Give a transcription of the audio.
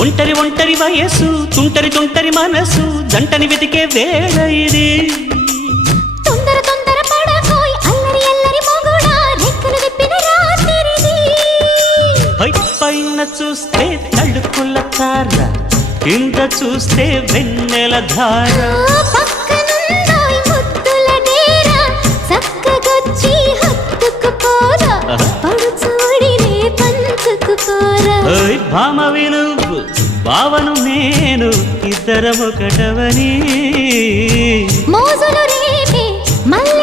ఒంటరి ఒంటరి వయసు తుంటరి తుంటరి మనసు జంటని వెతికే వేళ ఇది తొందర తొందర పడకోయ్ అల్లరి అల్లరి మొగుడా రెక్కలు విప్పిన రాత్రిది పైన చూస్తే తడుకుల తార కింద చూస్తే వెన్నెల ధార పక్కనుందోయ్ ముద్దుల డేరా చక్కగొచ్చి హత్తుకుపోరా పడుచోడినే పంచుకుపోరా భామవి నువ్వు భావను నేను ఇద్దరమొకటవని మోజులు రేపే మల్ల